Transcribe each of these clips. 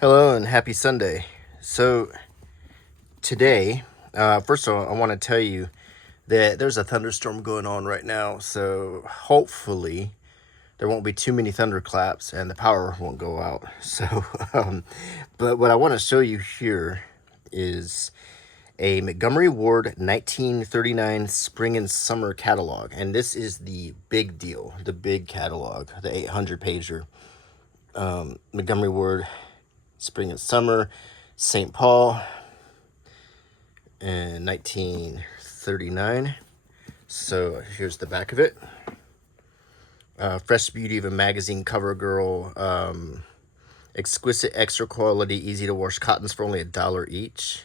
Hello and happy Sunday. So today, first of all, I want to tell you that there's a thunderstorm going on right now. So hopefully there won't be too many thunderclaps and the power won't go out. So, but what I want to show you here is a Montgomery Ward 1939 spring and summer catalog. And this is the big deal, the big catalog, the 800 pager. Montgomery Ward spring and summer, St. Paul in 1939. So here's the back of it. Fresh beauty of a magazine cover girl. Exquisite extra quality, easy to wash cottons for only $1 each.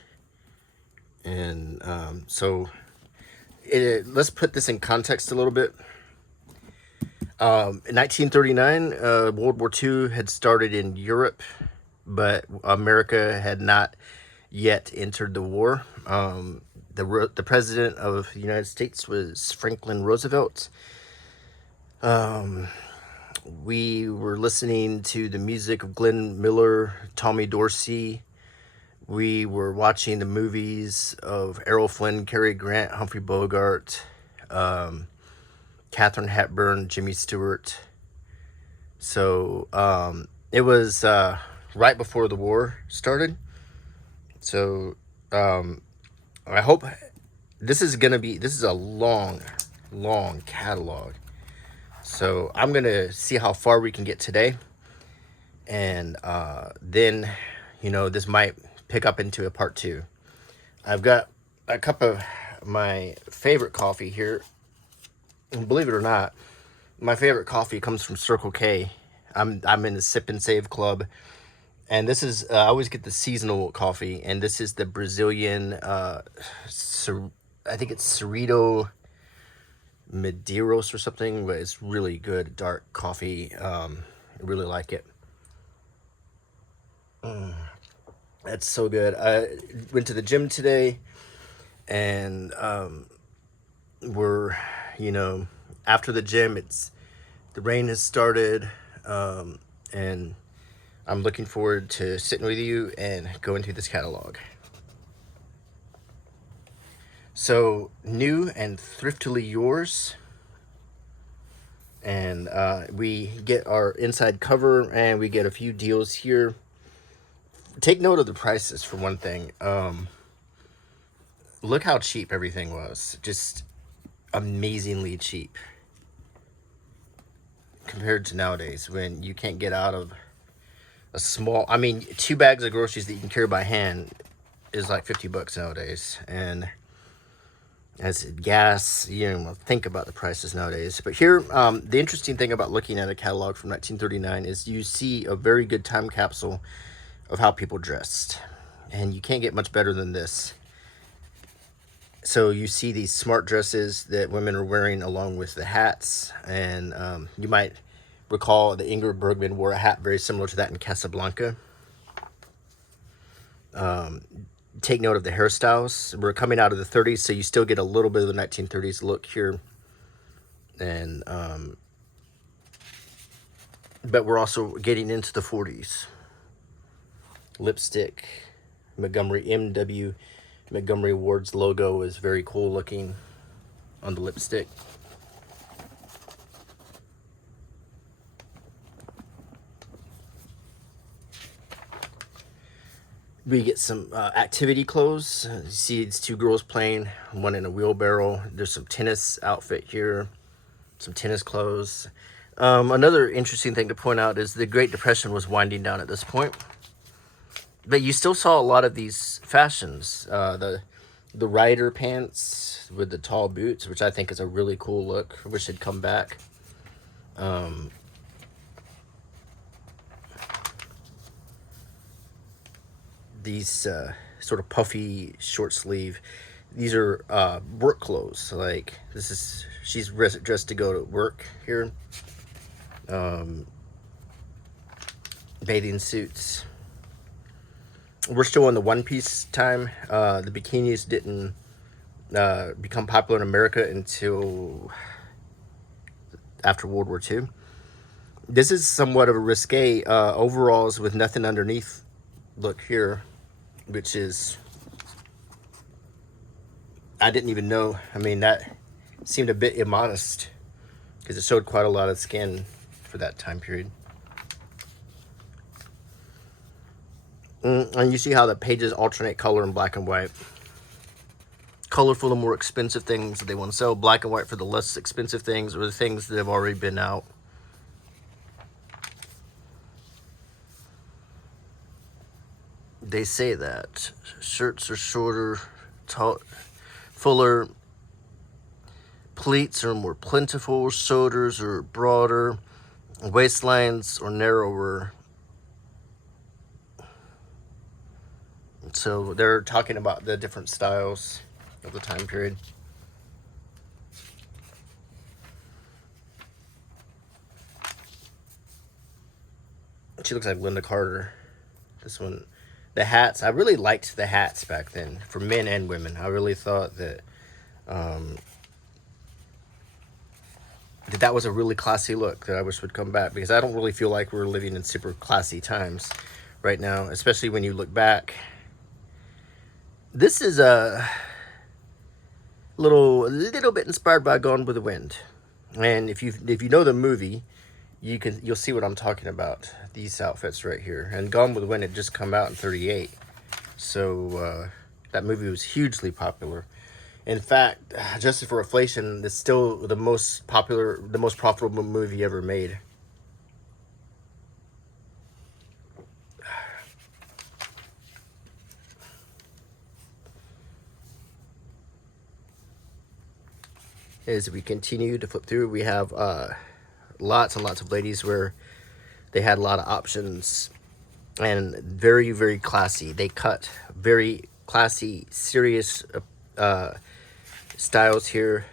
And let's put this in context a little bit. In 1939, World War II had started in Europe, but America had not yet entered the war. The president of the United States was Franklin Roosevelt. We were listening to the music of Glenn Miller, Tommy Dorsey. We were watching the movies of Errol Flynn, Cary Grant, Humphrey Bogart, Katharine Hepburn, Jimmy Stewart. So it was right before the war started. So I hope this is a long catalog. So I'm going to see how far we can get today. And then, this might pick up into a part 2. I've got a cup of my favorite coffee here. And believe it or not, my favorite coffee comes from Circle K. I'm in the Sip and Save Club. And this is, I always get the seasonal coffee. And this is the Brazilian, I think it's Cerrito Medeiros or something. But it's really good, dark coffee. I really like it. That's so good. I went to the gym today. And we're, after the gym, the rain has started. And I'm looking forward to sitting with you and going through this catalog. So, new and thriftily yours. And we get our inside cover and we get a few deals here. Take note of the prices for one thing. Look how cheap everything was. Just amazingly cheap. Compared to nowadays when you can't get out of a small, 2 bags of groceries that you can carry by hand is like $50 nowadays. And as gas, think about the prices nowadays. But here, the interesting thing about looking at a catalog from 1939 is you see a very good time capsule of how people dressed. And you can't get much better than this. So you see these smart dresses that women are wearing along with the hats. And you might recall that Ingrid Bergman wore a hat very similar to that in Casablanca. Take note of the hairstyles. We're coming out of the 30s, so you still get a little bit of the 1930s look here. And but we're also getting into the 40s. Lipstick, Montgomery Ward's logo is very cool looking on the lipstick. We get some activity clothes. You see it's 2 girls playing, one in a wheelbarrow. There's some tennis outfit here, some tennis clothes. Another interesting thing to point out is the Great Depression was winding down at this point. But you still saw a lot of these fashions. The rider pants with the tall boots, which I think is a really cool look. I wish they'd come back. These sort of puffy short sleeve. These are work clothes. Like she's dressed to go to work here. Bathing suits. We're still in the one-piece time. The bikinis didn't become popular in America until after World War II. This is somewhat of a risque overalls with nothing underneath look here, which is, I didn't even know. I mean, that seemed a bit immodest because it showed quite a lot of skin for that time period. And you see how the pages alternate color and black and white. Color for the more expensive things that they want to sell, black and white for the less expensive things or the things that have already been out. They say that shirts are shorter, fuller, pleats are more plentiful, shoulders are broader, waistlines are narrower. So they're talking about the different styles of the time period. She looks like Linda Carter. This one, the hats. I really liked the hats back then for men and women. I really thought that that was a really classy look that I wish would come back, because I don't really feel like we're living in super classy times right now, especially when you look back. This is a little bit inspired by Gone with the Wind, and if you know the movie, you'll see what I'm talking about. These outfits right here, and Gone with the Wind had just come out in '38, so that movie was hugely popular. In fact, adjusted for inflation, it's still the most popular, the most profitable movie ever made. As we continue to flip through, we have lots and lots of ladies where they had a lot of options and very, very classy. They cut very classy, serious styles here.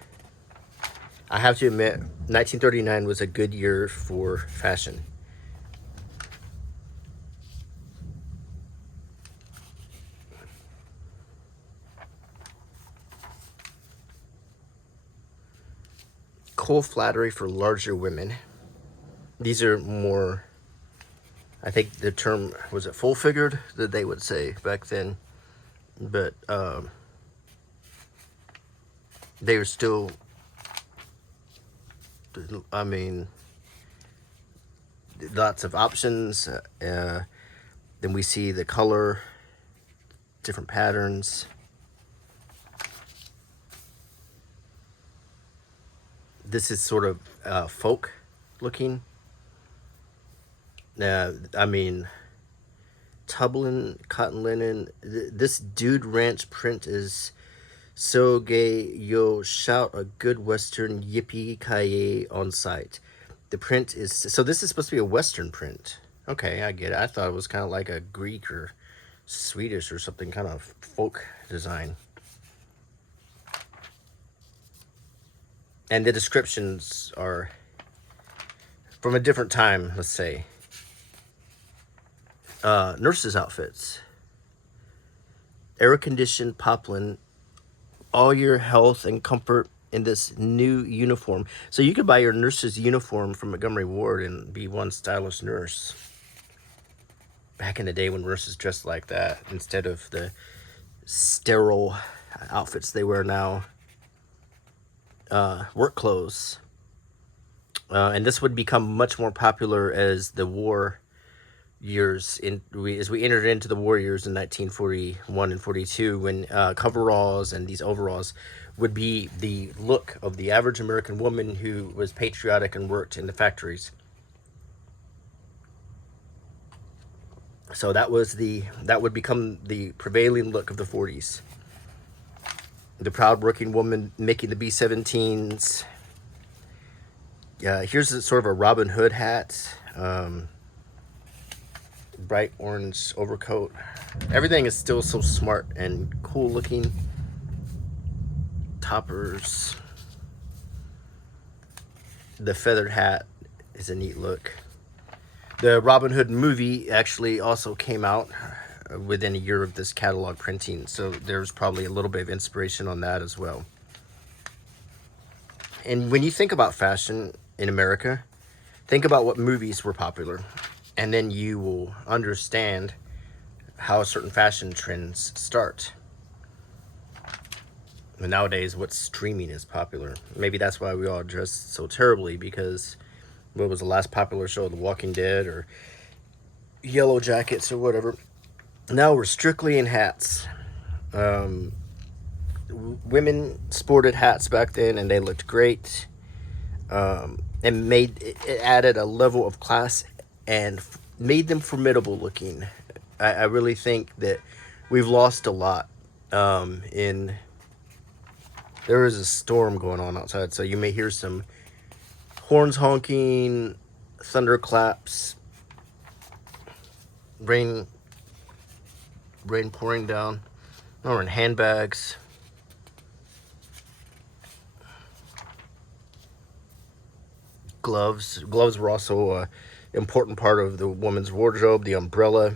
I have to admit, 1939 was a good year for fashion. Cool flattery for larger women. These are more, I think the term, was it full figured, that they would say back then, but they were still, I mean, lots of options. Then we see the color, different patterns. This is sort of folk looking. I mean, Tublin, cotton linen. This Dude Ranch print is so gay, you'll shout a good Western yippee-ki-yay on sight. The print is, so this is supposed to be a Western print. Okay, I get it. I thought it was kind of like a Greek or Swedish or something, kind of folk design. And the descriptions are from a different time, let's say. Nurses' outfits. Air-conditioned poplin. All your health and comfort in this new uniform. So you could buy your nurse's uniform from Montgomery Ward and be one stylish nurse. Back in the day when nurses dressed like that, instead of the sterile outfits they wear now. Work clothes. And this would become much more popular as the war years, as we entered into the war years in 1941 and 42, when coveralls and these overalls would be the look of the average American woman who was patriotic and worked in the factories. So that would become the prevailing look of the 40s. The proud working woman making the B-17s. Here's sort of a Robin Hood hat. Bright orange overcoat. Everything is still so smart and cool looking. Toppers. The feathered hat is a neat look. The Robin Hood movie actually also came out within a year of this catalog printing, so there's probably a little bit of inspiration on that as well. And when you think about fashion in America, think about what movies were popular, and then you will understand how certain fashion trends start. And nowadays, what streaming is popular. Maybe that's why we all dress so terribly, because what was the last popular show? The Walking Dead or Yellow Jackets or whatever. Now we're strictly in hats. Women sported hats back then, and they looked great. And made it added a level of class and made them formidable looking. I really think that we've lost a lot. In There is a storm going on outside, so you may hear some horns honking, thunderclaps, rain pouring down, or in handbags. Gloves were also an important part of the woman's wardrobe. The umbrella,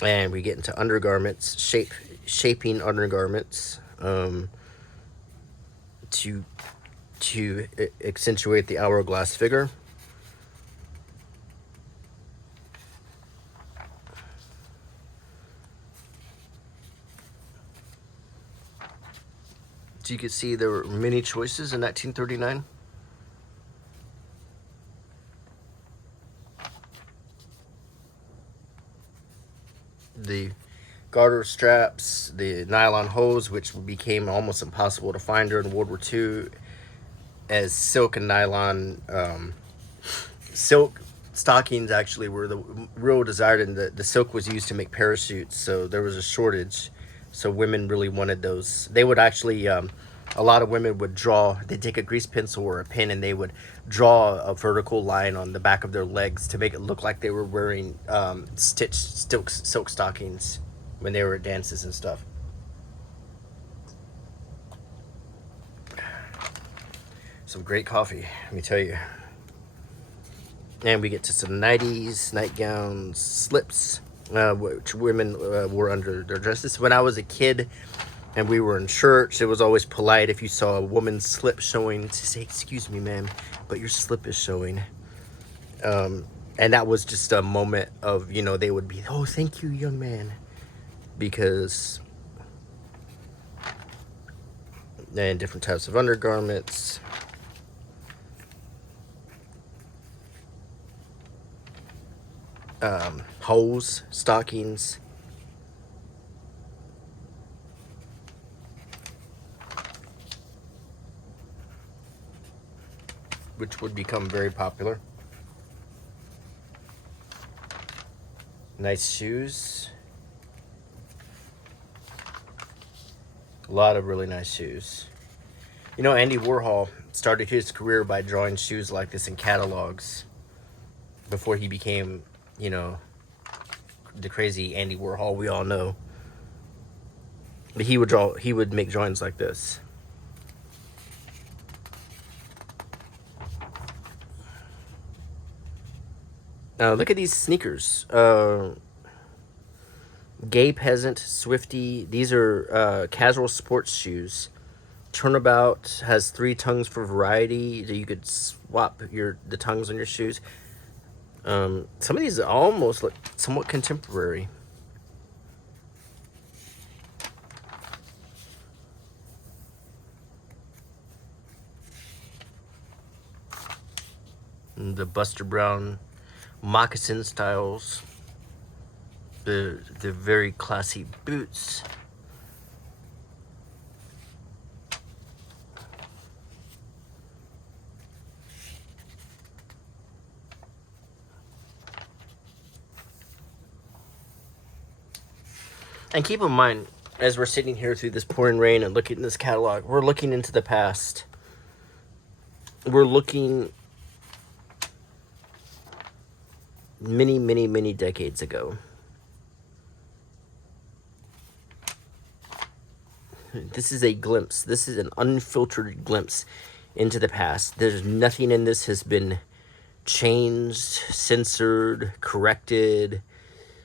and we get into undergarments, shaping undergarments, to accentuate the hourglass figure. So you can see there were many choices in 1939. The garter straps, the nylon hose, which became almost impossible to find during World War II, as silk and nylon. Silk stockings actually were the real desired, and the silk was used to make parachutes, so there was a shortage. So women really wanted those. They would actually, a lot of women would draw, they'd take a grease pencil or a pen, and they would draw a vertical line on the back of their legs to make it look like they were wearing stitched silk stockings when they were at dances and stuff. Some great coffee, let me tell you. And we get to some nighties, nightgowns, slips, which women wore under their dresses. When I was a kid and we were in church, it was always polite if you saw a woman's slip showing to say, "Excuse me, ma'am, but your slip is showing." And that was just a moment of, they would be, "Oh, thank you, young man." Because, and different types of undergarments. Hose, stockings. Which would become very popular. Nice shoes. A lot of really nice shoes. Andy Warhol started his career by drawing shoes like this in catalogs before he became, the crazy Andy Warhol we all know. But he would make drawings like this. Look at these sneakers. Gay Peasant, Swifty. These are casual sports shoes. Turnabout has 3 tongues for variety. So you could swap the tongues on your shoes. Some of these almost look somewhat contemporary. And the Buster Brown moccasin styles. The very classy boots. And keep in mind, as we're sitting here through this pouring rain and looking at this catalog, we're looking into the past. We're looking many, many, many decades ago. This is a glimpse. This is an unfiltered glimpse into the past. There's nothing in this has been changed, censored, corrected,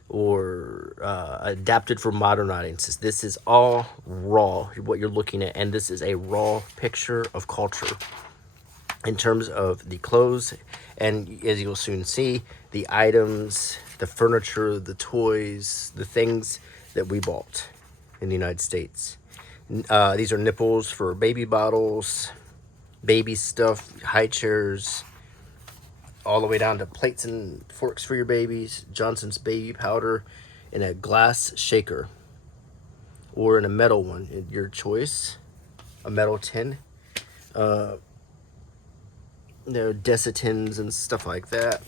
or adapted for modern audiences. This is all raw, what you're looking at, and this is a raw picture of culture. in terms of the clothes, and as you'll soon see, the items, the furniture, the toys, the things that we bought in the United States. These are nipples for baby bottles, baby stuff, high chairs, all the way down to plates and forks for your babies, Johnson's baby powder, in a glass shaker or in a metal one, your choice, a metal tin. Dessitins and stuff like that.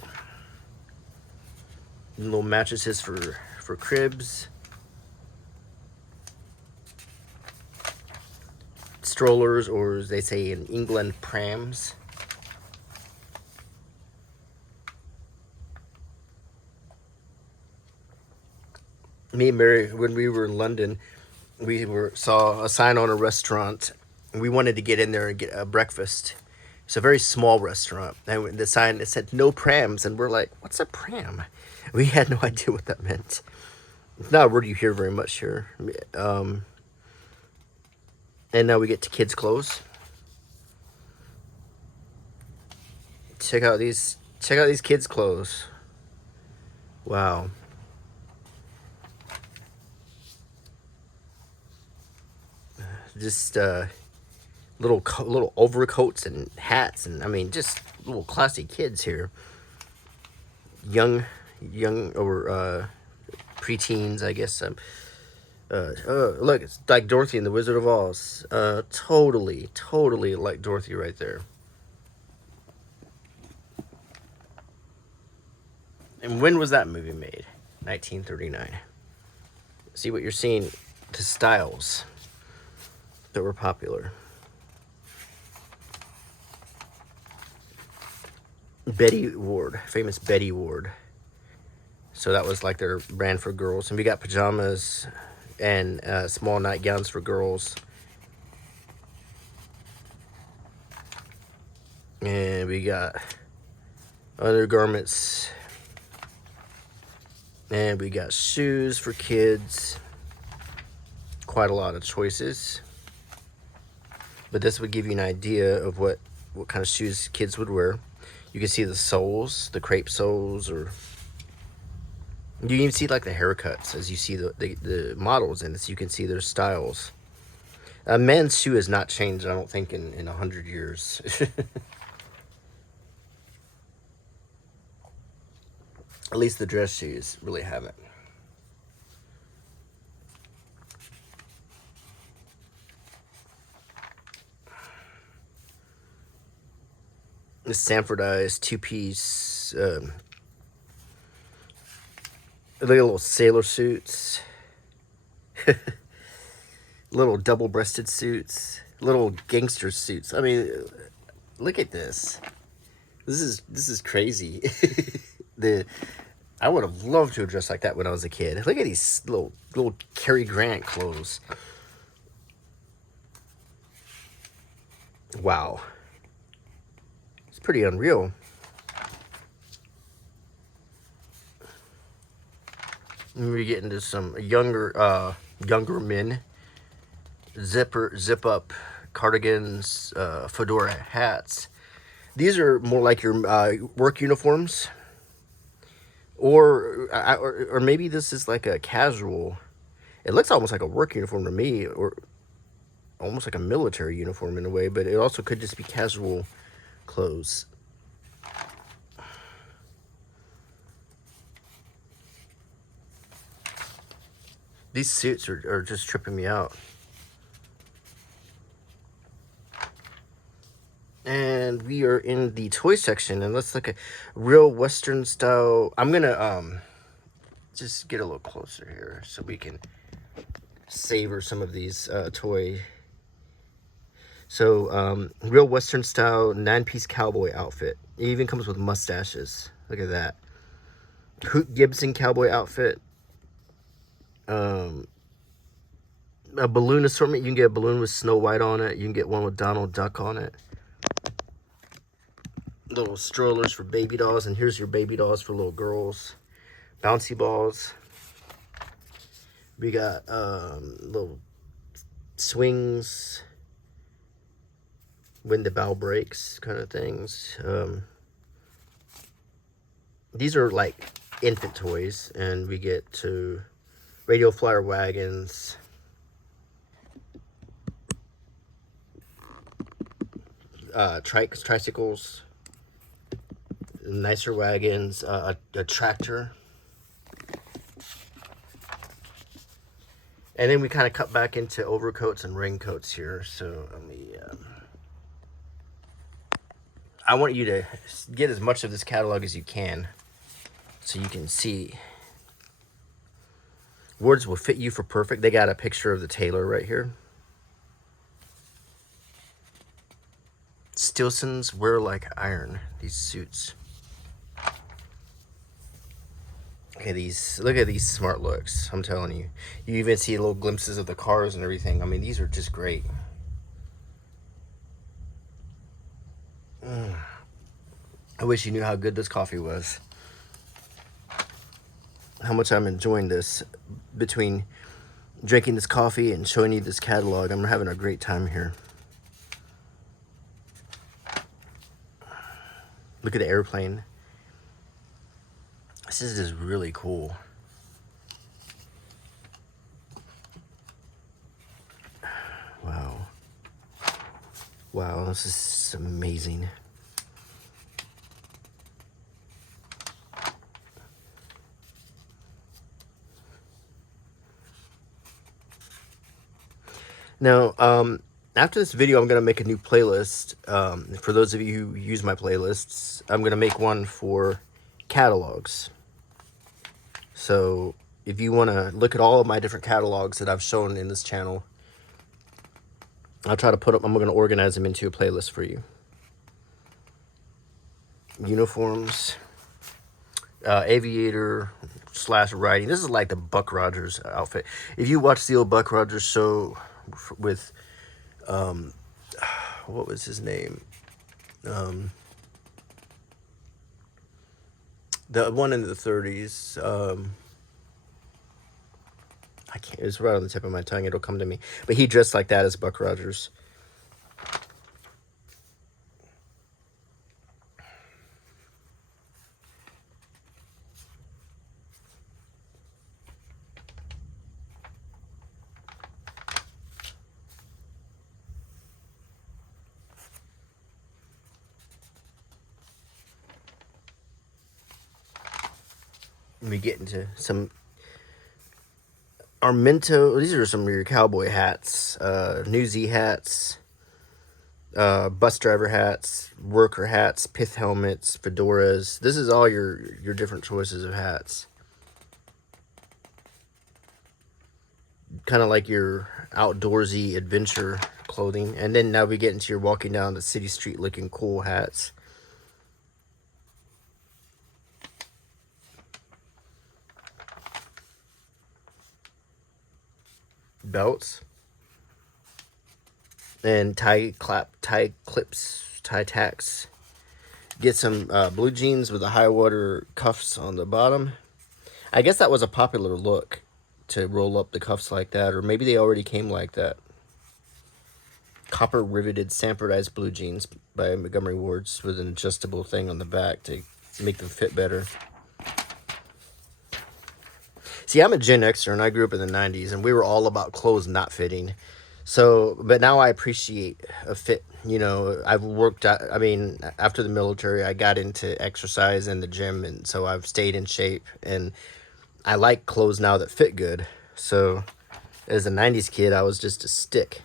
And little mattresses for cribs. Strollers, or as they say in England, prams. Me and Mary, when we were in London, saw a sign on a restaurant. And we wanted to get in there and get a breakfast. It's a very small restaurant, and the sign, it said no prams, and we're like, what's a pram? We had no idea what that meant. It's not a word you hear very much here. And now we get to kids' clothes. Check out these kids' clothes. Wow. Just little overcoats and hats, and I mean, just little classy kids here. Young or preteens, I guess. Look, it's like Dorothy in the Wizard of Oz. Totally like Dorothy right there. And when was that movie made? 1939. See what you're seeing, the styles that were popular. Betty Ward, famous Betty Ward. So that was like their brand for girls. And we got pajamas and small nightgowns for girls. And we got undergarments. And we got shoes for kids. Quite a lot of choices. But this would give you an idea of what kind of shoes kids would wear. You can see the soles, the crepe soles, or you can even see like the haircuts as you see the models in this. You can see their styles. A men's shoe has not changed, I don't think, in 100 years. At least the dress shoes really haven't. The Sanfordized two-piece, look at little sailor suits, little double-breasted suits, little gangster suits. I mean, look at this. This is crazy. I would have loved to have dressed like that when I was a kid. Look at these little Cary Grant clothes. Wow. It's pretty unreal. And we get into some younger men. Zip up cardigans, fedora hats. These are more like your work uniforms. Or maybe this is like a casual. It looks almost like a work uniform to me, or almost like a military uniform in a way, but it also could just be casual clothes. These suits are just tripping me out. And we are in the toy section, and let's look at real Western style. I'm gonna just get a little closer here so we can savor some of these toy. So real Western style 9-piece cowboy outfit. It even comes with mustaches. Look at that. Hoot Gibson cowboy outfit. A balloon assortment. You can get a balloon with Snow White on it. You can get one with Donald Duck on it. Little strollers for baby dolls, and here's your baby dolls for little girls. Bouncy balls. We got little swings, when the bow breaks kind of things. These are like infant toys, and we get to radio flyer wagons, tricycles, nicer wagons, a tractor. And then we kind of cut back into overcoats and raincoats here. So let me, I want you to get as much of this catalog as you can so you can see. Words will fit you for perfect. They got a picture of the tailor right here. Stilson's wear like iron, these suits. Okay, look at these smart looks. I'm telling you. You even see little glimpses of the cars and everything. I mean, these are just great. I wish you knew how good this coffee was. How much I'm enjoying this. Between drinking this coffee and showing you this catalog, I'm having a great time here. Look at the airplane. This is just really cool. Wow. Wow, this is amazing. Now, after this video, I'm going to make a new playlist. For those of you who use my playlists, I'm going to make one for catalogs. So if you want to look at all of my different catalogs that I've shown in this channel, I'll try to put up, I'm going to organize them into a playlist for you. Uniforms, aviator / riding. This is like the Buck Rogers outfit. If you watch the old Buck Rogers show with, what was his name? The one in the 30s, I can't, it's right on the tip of my tongue, it'll come to me. But he dressed like that as Buck Rogers. We get into some Armento. These are some of your cowboy hats, newsy hats, bus driver hats, worker hats, pith helmets, fedoras. This is all your different choices of hats. Kind of like your outdoorsy adventure clothing. And then now we get into your walking down the city street looking cool hats. Belts and tie clips, tie tacks. Get some blue jeans with the high water cuffs on the bottom. I guess that was a popular look, to roll up the cuffs like that, or maybe they already came like that. Copper riveted standardized blue jeans by Montgomery Ward with an adjustable thing on the back to make them fit better. See, I'm a Gen Xer, and I grew up in the 90s, and we were all about clothes not fitting. So, but now I appreciate a fit. You know, I've worked out, I mean, after the military, I got into exercise and the gym, and so I've stayed in shape, and I like clothes now that fit good. So, as a 90s kid, I was just a stick.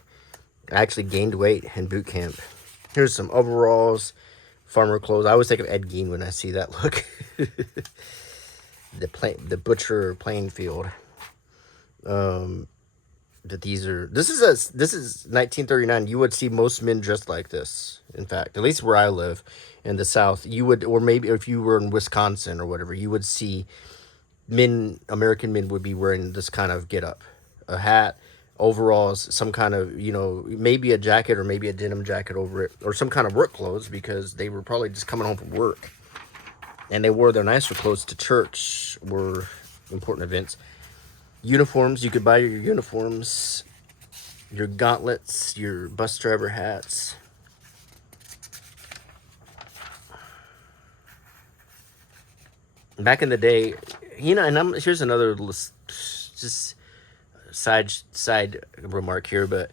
I actually gained weight in boot camp. Here's some overalls, farmer clothes. I always think of Ed Gein when I see that look. The butcher playing field. That these are, this is 1939. You would see most men dressed like this. In fact, at least where I live in the South, you would, or maybe if you were in Wisconsin or whatever, you would see American men would be wearing this kind of getup, a hat, overalls, some kind of, you know, maybe a jacket or maybe a denim jacket over it, or some kind of work clothes, because they were probably just coming home from work. And they wore their nicer clothes to church or important events. Uniforms, you could buy your uniforms, your gauntlets, your bus driver hats. back in the day, you know, and here's another just side remark here, but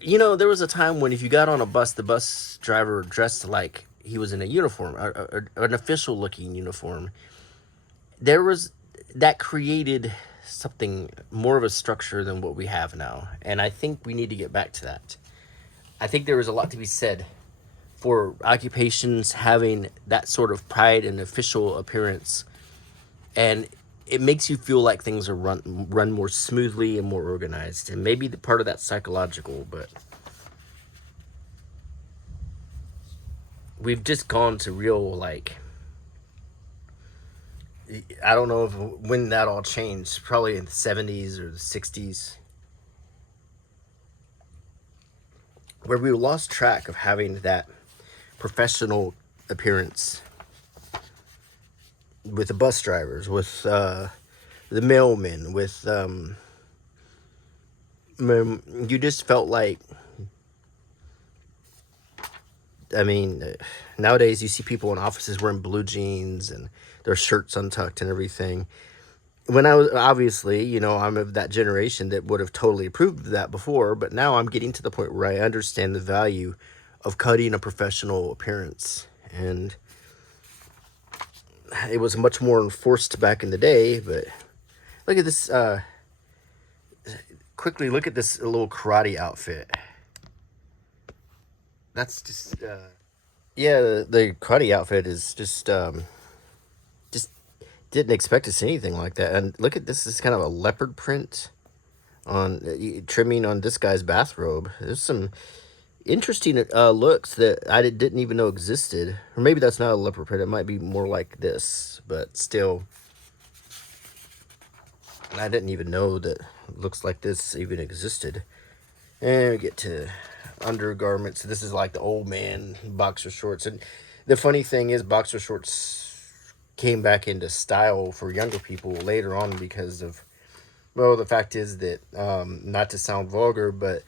you know, there was a time when if you got on a bus, the bus driver dressed like he was in a uniform, an official looking uniform. There was that created something more of a structure than what we have now, and I think we need to get back to that. I think there is a lot to be said for occupations having that sort of pride and official appearance, and it makes you feel like things are run more smoothly and more organized. And maybe the part of that's psychological, but we've just gone to real like, I don't know if, when that all changed, probably in the 70s or the 60s, where we lost track of having that professional appearance with the bus drivers, with the mailmen, with you just felt like, I mean, nowadays you see people in offices wearing blue jeans and their shirts untucked and everything. When I was, obviously, you know, I'm of that generation that would have totally approved of that before, but now I'm getting to the point where I understand the value of cutting a professional appearance. And it was much more enforced back in the day, but look at this, quickly look at this little karate outfit. That's just, yeah, the karate outfit is just didn't expect to see anything like that. And look at this is kind of a leopard print on trimming on this guy's bathrobe. There's some interesting looks that I didn't even know existed. Or maybe that's not a leopard print. It might be more like this, but still, I didn't even know that looks like this even existed. And we get to undergarments. This is like the old man boxer shorts. And the funny thing is, boxer shorts came back into style for younger people later on because of, well, the fact is that, not to sound vulgar, but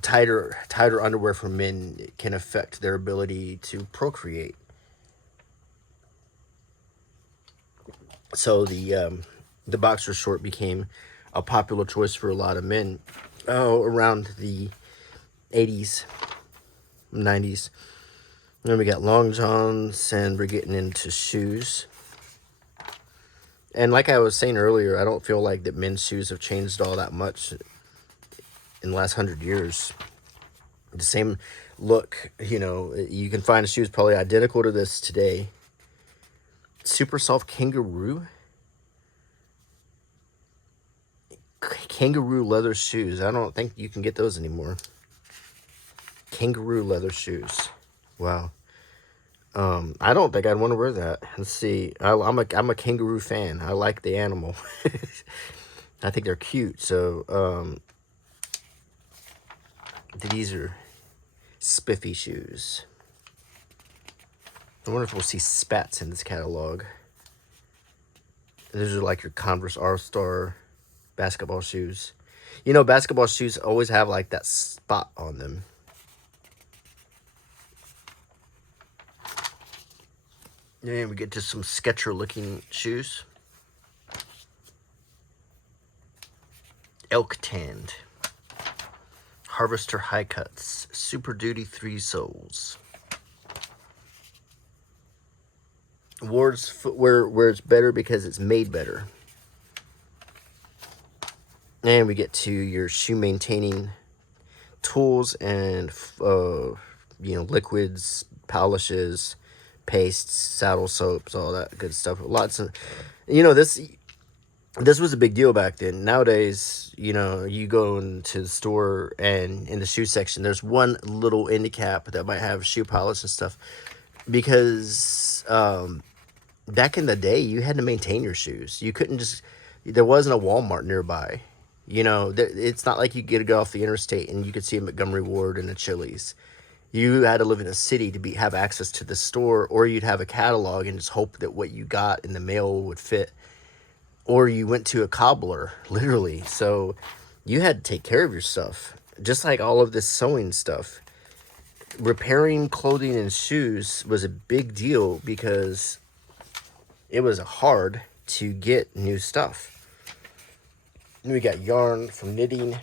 tighter underwear for men can affect their ability to procreate. So the boxer short became a popular choice for a lot of men around the 80s, 90s. Then we got long johns, and we're getting into shoes. And like I was saying earlier, I don't feel like that men's shoes have changed all that much in the last 100 years. The same look, you know, you can find shoes probably identical to this today. Super soft kangaroo leather shoes. I don't think you can get those anymore. Kangaroo leather shoes. Wow. I don't think I'd want to wear that. Let's see. I'm a kangaroo fan. I like the animal. I think they're cute. So these are spiffy shoes. I wonder if we'll see spats in this catalog. These are like your Converse R-Star basketball shoes. You know, basketball shoes always have like that spot on them. And we get to some Sketcher looking shoes. Elk tanned. Harvester high cuts. Super Duty 3 soles. Ward's footwear, where it's better because it's made better. And we get to your shoe maintaining tools and liquids, polishes, pastes, saddle soaps, all that good stuff. Lots of, this was a big deal back then. Nowadays, you go into the store and in the shoe section, there's one little end cap that might have shoe polish and stuff, because back in the day, you had to maintain your shoes. You couldn't just, there wasn't a Walmart nearby. It's not like you get to go off the interstate and you could see a Montgomery Ward and a Chili's. You had to live in a city to have access to the store, or you'd have a catalog and just hope that what you got in the mail would fit. Or you went to a cobbler, literally. So you had to take care of your stuff. Just like all of this sewing stuff. Repairing clothing and shoes was a big deal because it was hard to get new stuff. And we got yarn from knitting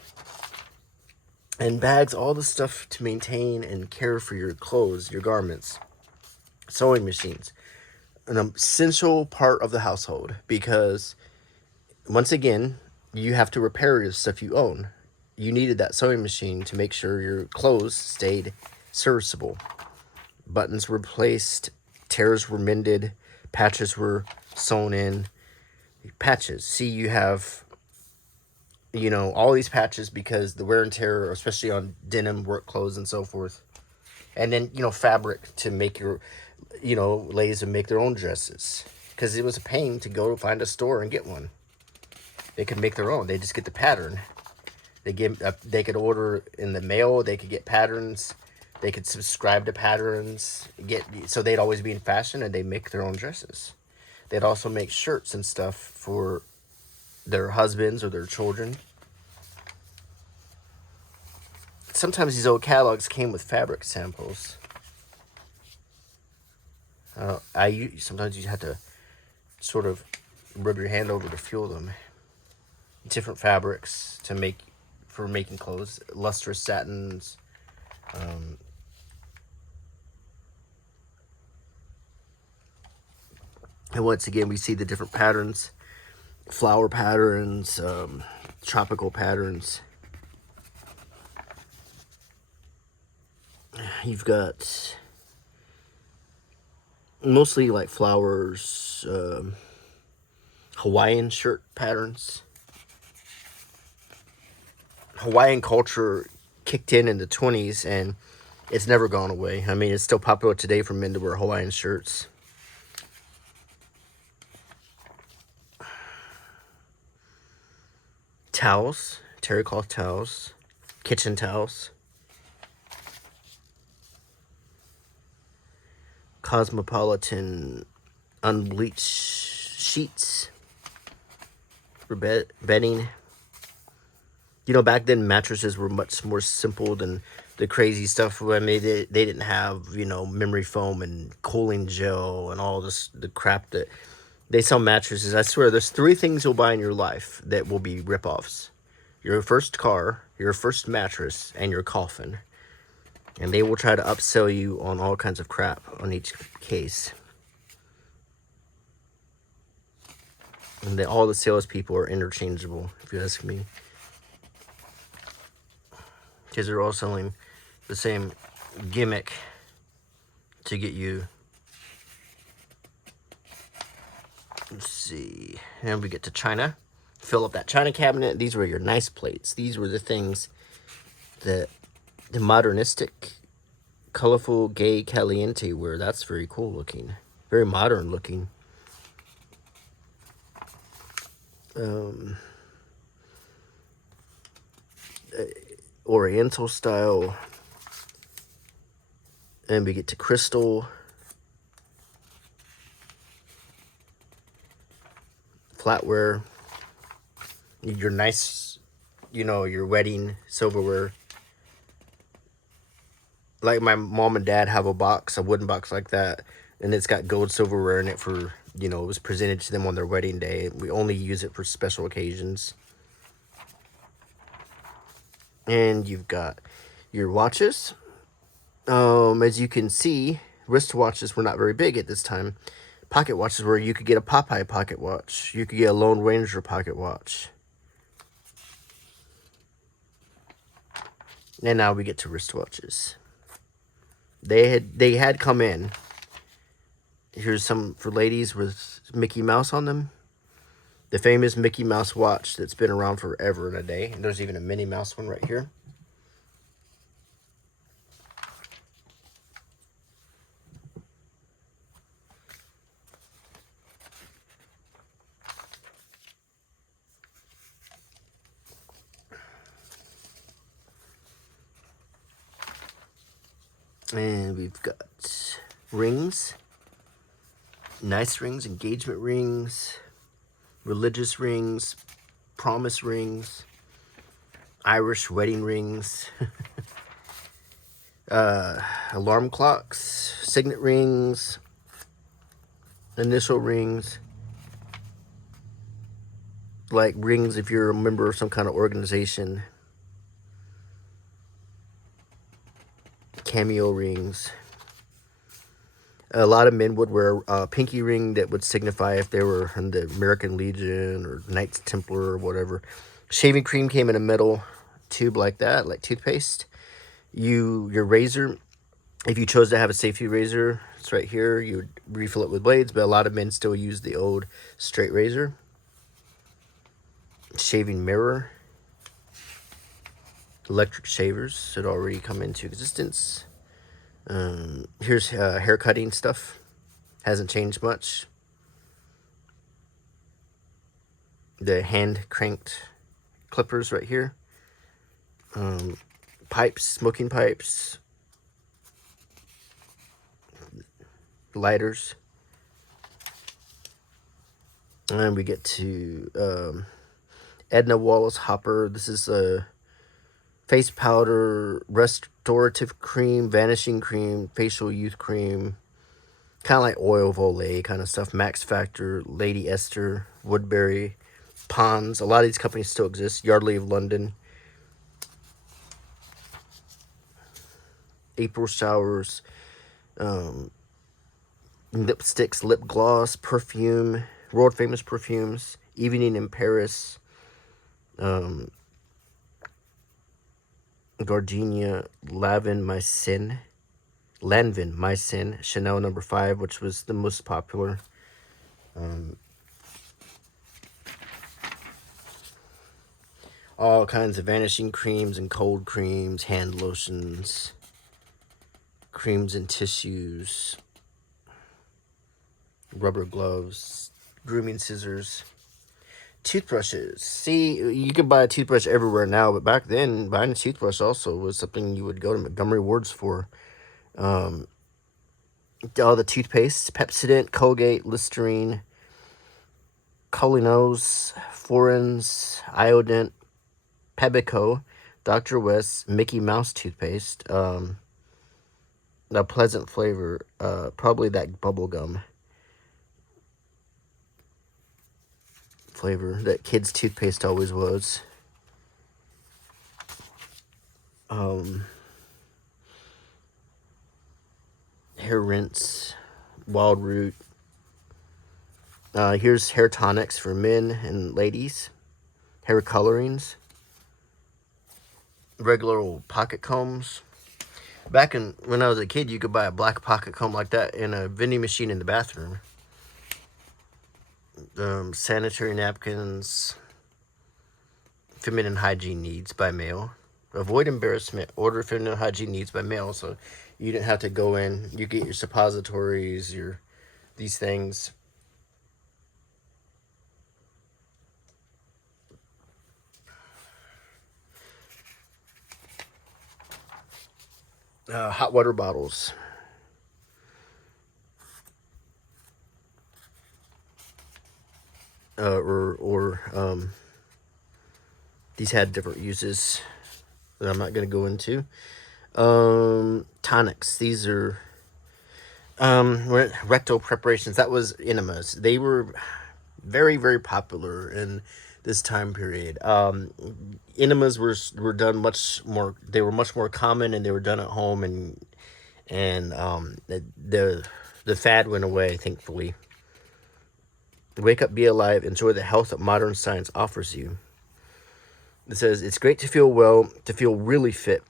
and bags, all the stuff to maintain and care for your clothes, your garments, sewing machines, an essential part of the household, because once again, you have to repair your stuff you own. You needed that sewing machine to make sure your clothes stayed serviceable. Buttons were replaced, tears were mended, patches were sewn in. Patches. See, you have, all these patches because the wear and tear, especially on denim, work clothes, and so forth. And then, fabric to make your, ladies to make their own dresses. Because it was a pain to go find a store and get one. They could make their own. They just get the pattern. They could order in the mail. They could get patterns. They could subscribe to patterns. So they'd always be in fashion, and they make their own dresses. They'd also make shirts and stuff for their husbands or their children. Sometimes these old catalogs came with fabric samples. Sometimes you have to sort of rub your hand over to feel them. Different fabrics for making clothes, lustrous satins. And once again, we see the different patterns, flower patterns, tropical patterns. You've got mostly like flowers, Hawaiian shirt patterns. Hawaiian culture kicked in the 20s, and it's never gone away. I mean, it's still popular today for men to wear Hawaiian shirts. Towels, terry cloth towels, kitchen towels. Cosmopolitan unbleached sheets for bedding. Back then mattresses were much more simple than the crazy stuff. I mean, they didn't have, memory foam and cooling gel and all the crap that they sell mattresses. I swear, there's 3 things you'll buy in your life that will be ripoffs: your first car, your first mattress, and your coffin. And they will try to upsell you on all kinds of crap on each case. And all the salespeople are interchangeable, if you ask me. Because they're all selling the same gimmick to get you. Let's see. And we get to China. Fill up that China cabinet. These were your nice plates. These were the things that the modernistic, colorful, gay caliente wear. That's very cool looking. Very modern looking. Oriental style. And we get to crystal. Flatware. Your nice, your wedding silverware. Like my mom and dad have a wooden box like that, and it's got gold silverware in it for, it was presented to them on their wedding day. We only use it for special occasions. And you've got your watches. As you can see, wristwatches were not very big at this time. Pocket watches where you could get a Popeye pocket watch. You could get a Lone Ranger pocket watch. And now we get to wristwatches. They had come in. Here's some for ladies with Mickey Mouse on them. The famous Mickey Mouse watch that's been around forever and a day. And there's even a Minnie Mouse one right here. And we've got rings. Nice rings, engagement rings, religious rings, promise rings, Irish wedding rings, alarm clocks, signet rings, initial rings, like rings if you're a member of some kind of organization. Cameo rings. A lot of men would wear a pinky ring that would signify if they were in the American Legion or Knights Templar or whatever. Shaving cream came in a metal tube like that, like toothpaste. Your razor, if you chose to have a safety razor, it's right here. You would refill it with blades, but a lot of men still use the old straight razor. Shaving mirror. Electric shavers had already come into existence. Here's hair cutting stuff. Hasn't changed much. The hand cranked clippers right here. Pipes, smoking pipes. Lighters. And we get to Edna Wallace Hopper. This is a face powder, restorative cream, vanishing cream, facial youth cream, kind of like oil of Olay kind of stuff. Max Factor, Lady Esther, Woodbury, Pond's. A lot of these companies still exist. Yardley of London, April Showers, lipsticks, lip gloss, perfume, world famous perfumes, Evening in Paris, Gardenia, Lanvin, My Sin, Chanel No. 5, which was the most popular. All kinds of vanishing creams and cold creams, hand lotions, creams and tissues, rubber gloves, grooming scissors, toothbrushes. See, you can buy a toothbrush everywhere now, but back then, buying a toothbrush also was something you would go to Montgomery Wards for. All the toothpaste, Pepsodent, Colgate, Listerine, Colinos, Forens, Iodent, Pebico, Dr. West's Mickey Mouse toothpaste, a pleasant flavor, probably that bubble gum flavor that kids' toothpaste always was. Hair rinse, Wild Root. Here's hair tonics for men and ladies. Hair colorings. Regular old pocket combs. Back when I was a kid, you could buy a black pocket comb like that in a vending machine in the bathroom. Sanitary napkins. Feminine hygiene needs by mail. Avoid embarrassment. Order feminine hygiene needs by mail, so you didn't have to go in. You get your suppositories, these things. Hot water bottles. These had different uses that I'm not going to go into. Tonics. These are rectal preparations. That was enemas. They were very, very popular in this time period. Enemas were done much more. They were much more common, and they were done at home, and the fad went away, thankfully. Wake up, be alive, enjoy the health that modern science offers you. It says, it's great to feel well, to feel really fit,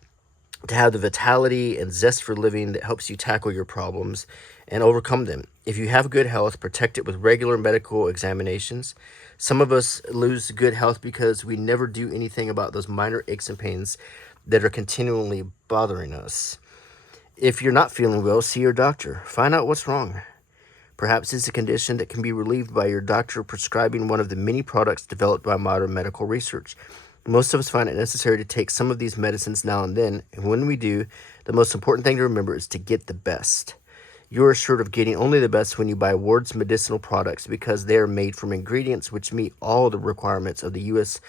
to have the vitality and zest for living that helps you tackle your problems and overcome them. If you have good health, protect it with regular medical examinations. Some of us lose good health because we never do anything about those minor aches and pains that are continually bothering us. If you're not feeling well, see your doctor. Find out what's wrong. Perhaps it's a condition that can be relieved by your doctor prescribing one of the many products developed by modern medical research. Most of us find it necessary to take some of these medicines now and then, and when we do, the most important thing to remember is to get the best. You are assured of getting only the best when you buy Ward's medicinal products because they are made from ingredients which meet all the requirements of the U.S.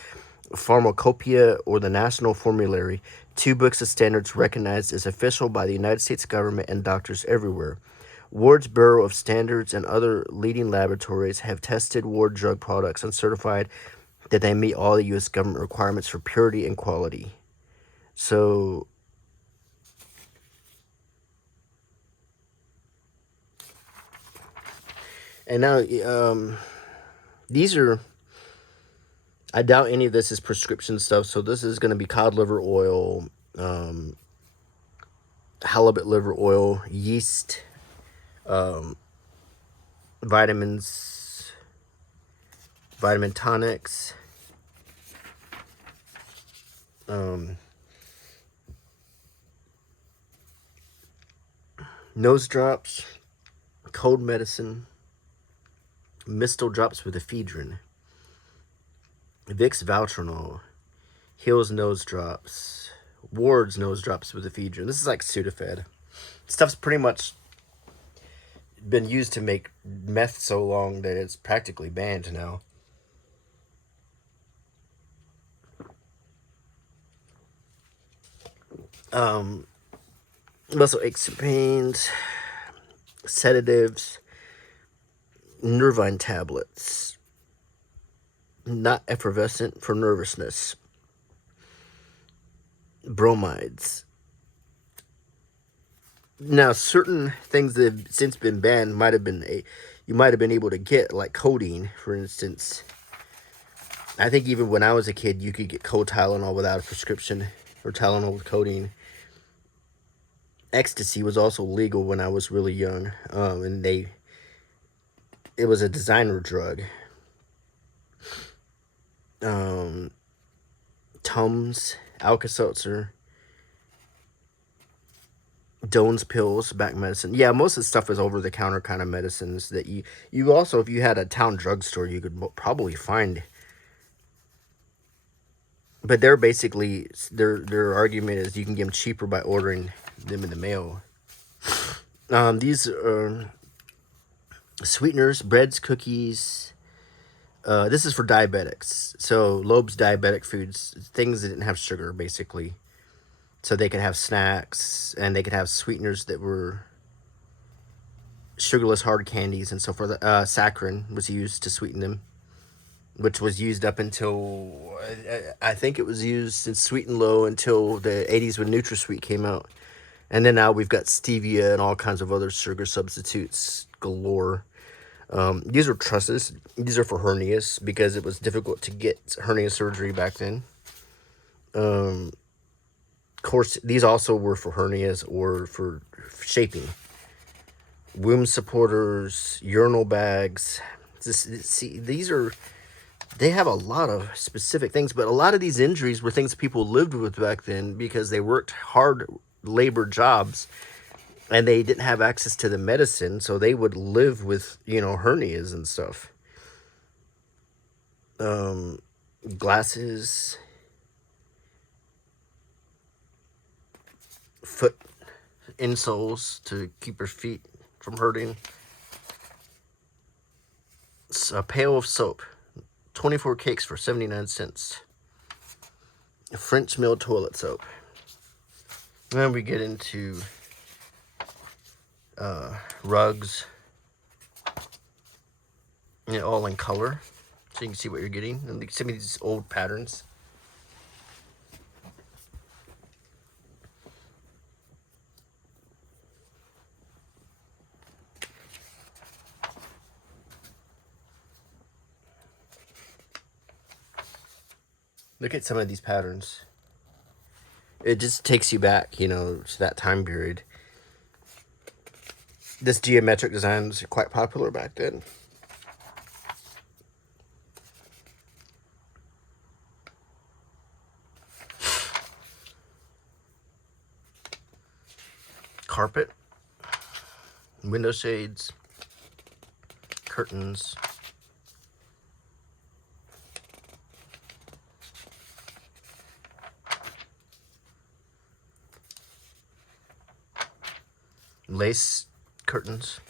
Pharmacopoeia or the National Formulary, two books of standards recognized as official by the United States government and doctors everywhere. Ward's Bureau of Standards and other leading laboratories have tested Ward drug products and certified that they meet all the U.S. government requirements for purity and quality. So, and now, these are, I doubt any of this is prescription stuff. So this is going to be cod liver oil, halibut liver oil, yeast, vitamins, vitamin tonics, nose drops, cold medicine, mistle drops with ephedrine, Vicks Valtrinol, Hill's nose drops, Ward's nose drops with ephedrine. This is like Sudafed. Stuff's pretty much been used to make meth so long that it's practically banned now. Also aches and pains, sedatives, Nervine tablets, not effervescent for nervousness, bromides. Now, certain things that have since been banned might have been you might have been able to get, like codeine, for instance. I think even when I was a kid, you could get cold Tylenol without a prescription, or Tylenol with codeine. Ecstasy was also legal when I was really young, and it was a designer drug. Tums, Alka-Seltzer, Doan's pills, back medicine. Yeah, most of the stuff is over-the-counter kind of medicines that you also, if you had a town drugstore, you could probably find. But they're basically, their argument is you can get them cheaper by ordering them in the mail. These are sweeteners, breads, cookies. This is for diabetics. So Loeb's diabetic foods, things that didn't have sugar, basically. So they could have snacks, and they could have sweeteners that were sugarless hard candies and so forth. Saccharin was used to sweeten them, which was used up until, I think it was used in Sweet and Low until the 80s when NutraSweet came out. And then now we've got stevia and all kinds of other sugar substitutes galore. These are trusses. These are for hernias because it was difficult to get hernia surgery back then. Of course, these also were for hernias or for shaping. Womb supporters, urinal bags. See, they have a lot of specific things, but a lot of these injuries were things people lived with back then because they worked hard labor jobs and they didn't have access to the medicine, so they would live with, hernias and stuff. Glasses, foot insoles to keep your feet from hurting. It's a pail of soap, 24 cakes for 79 cents. French mill toilet soap. Then we get into rugs, all in color, so you can see what you're getting. And some of these old patterns. Look at some of these patterns. It just takes you back, to that time period. This geometric design was quite popular back then. Carpet, window shades, curtains, lace curtains,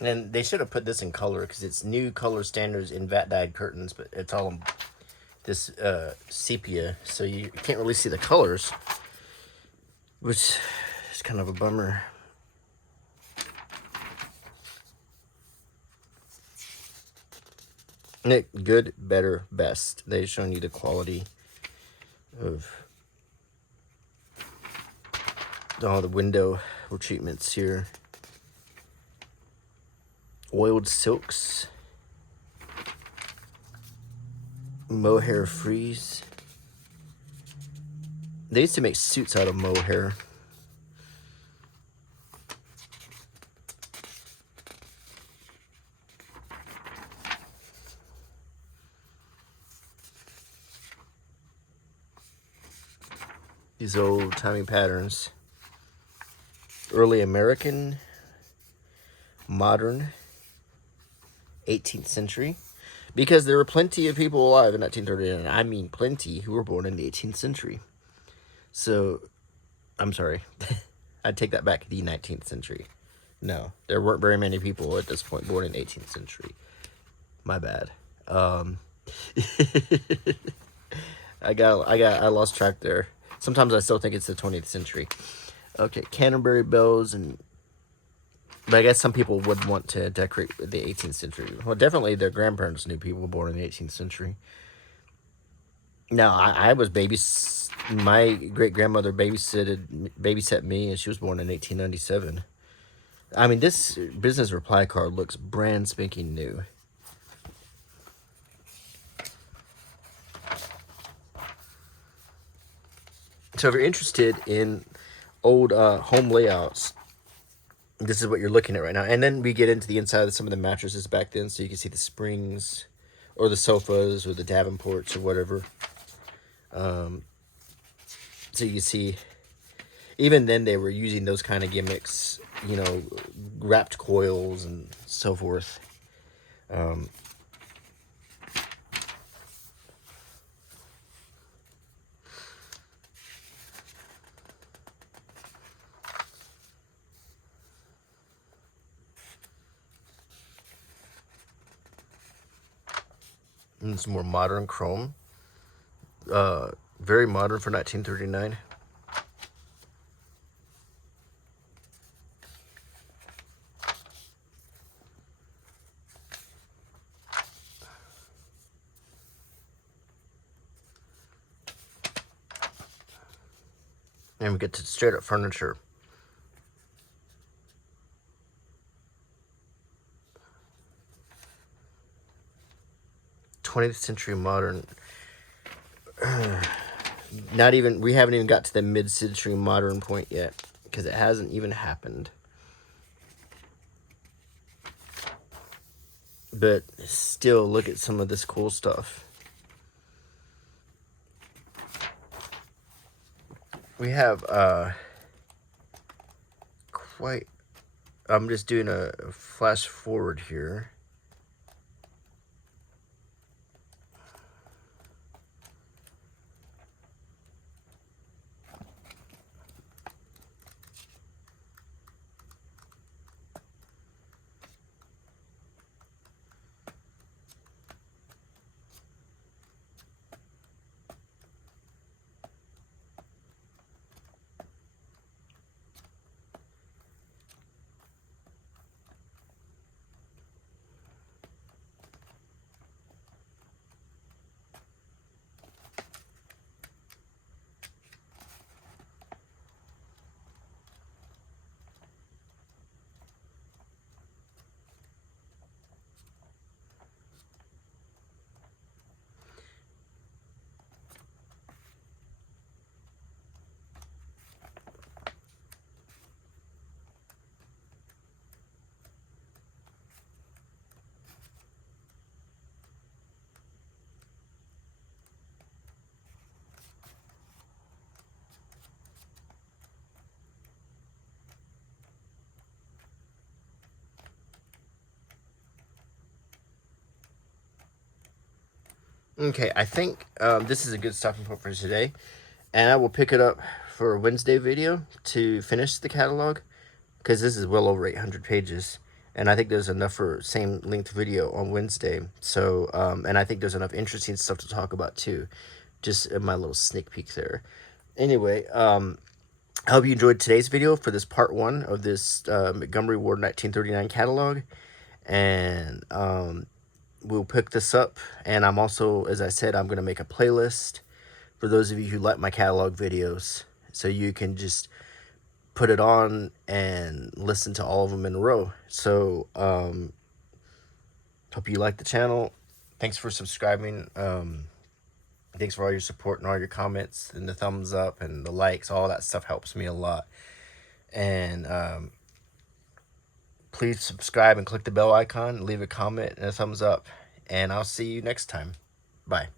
And they should have put this in color because it's new color standards in vat dyed curtains, but it's all this sepia, so you can't really see the colors, which is kind of a bummer. Good, better, best. They're showing you the quality of all the window treatments here. Oiled silks, mohair freeze. They used to make suits out of mohair. These old-timey patterns. Early American, modern, 18th century. Because there were plenty of people alive in 1939. I mean plenty who were born in the 18th century. So, I'm sorry. I'd take that back, the 19th century. No, there weren't very many people at this point born in the 18th century. My bad. I lost track there. Sometimes I still think it's the 20th century. Okay, Canterbury bells, but I guess some people would want to decorate with the 18th century. Well, definitely their grandparents knew people born in the 18th century. Now, I was my great-grandmother babysat me, and she was born in 1897. I mean, this business reply card looks brand spanking new. So if you're interested in old home layouts, this is what you're looking at right now. And then we get into the inside of some of the mattresses back then, so you can see the springs or the sofas or the Davenports or whatever. So you see, even then they were using those kind of gimmicks, you know, wrapped coils and so forth. And some more modern chrome. Very modern for 1939. And we get to straight up furniture. '20th century modern. We haven't even got to the mid-century modern point yet, because it hasn't even happened. But still, look at some of this cool stuff. We have quite. I'm just doing a flash forward here. Okay, I think this is a good stopping point for today. And I will pick it up for a Wednesday video to finish the catalog, because this is well over 800 pages. and I think there's enough for same length video on Wednesday. So and I think there's enough interesting stuff to talk about too. Just in my little sneak peek there. Anyway, I hope you enjoyed today's video for this part 1 of this Montgomery Ward 1939 catalog, and we'll pick this up. And I'm also, as I said, I'm going to make a playlist for those of you who like my catalog videos, so you can just put it on and listen to all of them in a row. So hope you like the channel. Thanks for subscribing. Thanks for all your support and all your comments and the thumbs up and the likes. All that stuff helps me a lot. And please subscribe and click the bell icon, leave a comment and a thumbs up, and I'll see you next time. Bye.